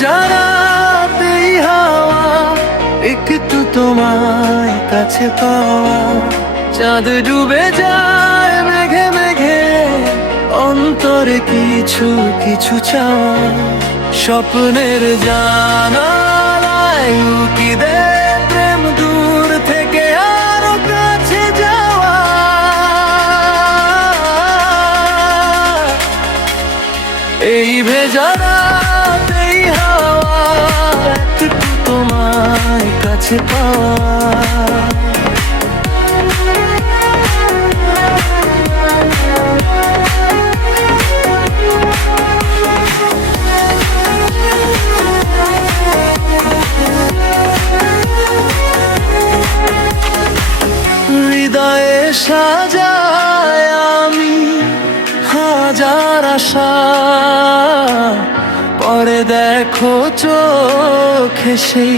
ভেজা রাতেই হাওয়া একটু তোমায় কাছে পাওয়া, চাঁদ ডুবে যায় মেঘে মেঘে, অন্তরে কিছু কিছু চাওয়া, স্বপ্নের জানালায় উকি দে প্রেম দূর থেকে আরো কাছে যাওয়া। এই ভেজা রাতেই হাওয়া একটু তোমায় কাছে পাওয়া। হৃদয়ে সাজায় আমি হাজার আশা, পরে দেখো চোখে সেই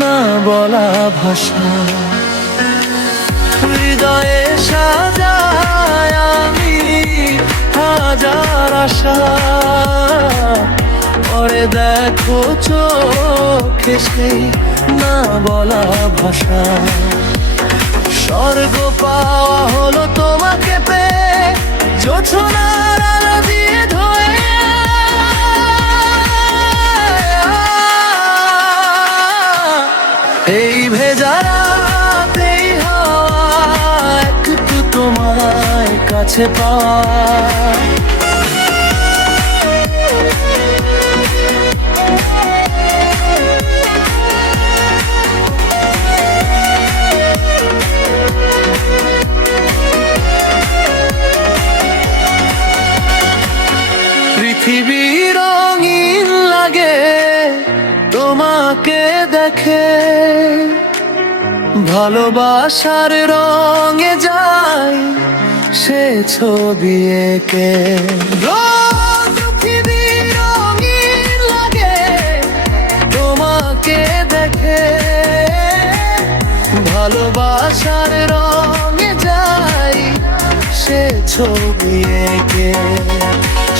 না বলা ভাষা। হৃদয়ে সাজায় আমি হাজার আশা, পরে দেখো চোখে সেই না বলা ভাষা। স্বর্গ পাওয়া হলো তোমাকে পেয়ে, জোছনার আলো দিয়ে ধোয়ে। এই ভেজা রাতেই হাওয়া একটু তোমায় কাছে পাওয়া। পৃথিবী রঙিন লাগে তোমাকে দেখে, ভালোবাসার রঙে যায় সে ছবি এঁকে। পৃথিবী রঙিন লাগে তোমাকে দেখে, ভালোবাসার রঙে যায় সে ছবি এঁকে।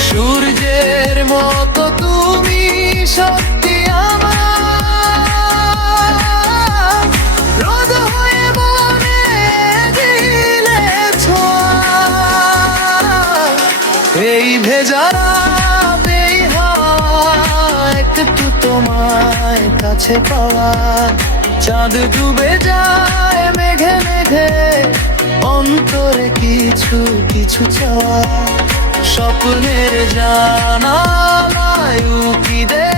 সূর্যের মতো তুমি সত্যি আমার, রোদ হয়ে বনে দিলে ছোঁয়া। এই ভেজা রাতেই হাওয়া একটু তোমায় কাছে পাওয়া, চাঁদ ডুবে যায় মেঘে মেঘে, অন্তরে কিছু কিছু চাওয়া, স্বপ্নের জানালায় উকি দে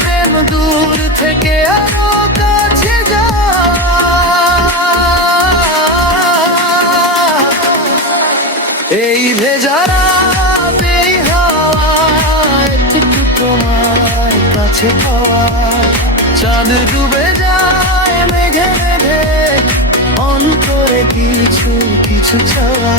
প্রেম দূর থেকে আরো কাছে যাওয়া। এই ভেজা রাতেই হাওয়া একটু তোমায় কাছে পাওয়া, চাঁদ ডুবে যায় মেঘে মেঘে, অন্তরে কিছু কিছু চাওয়া।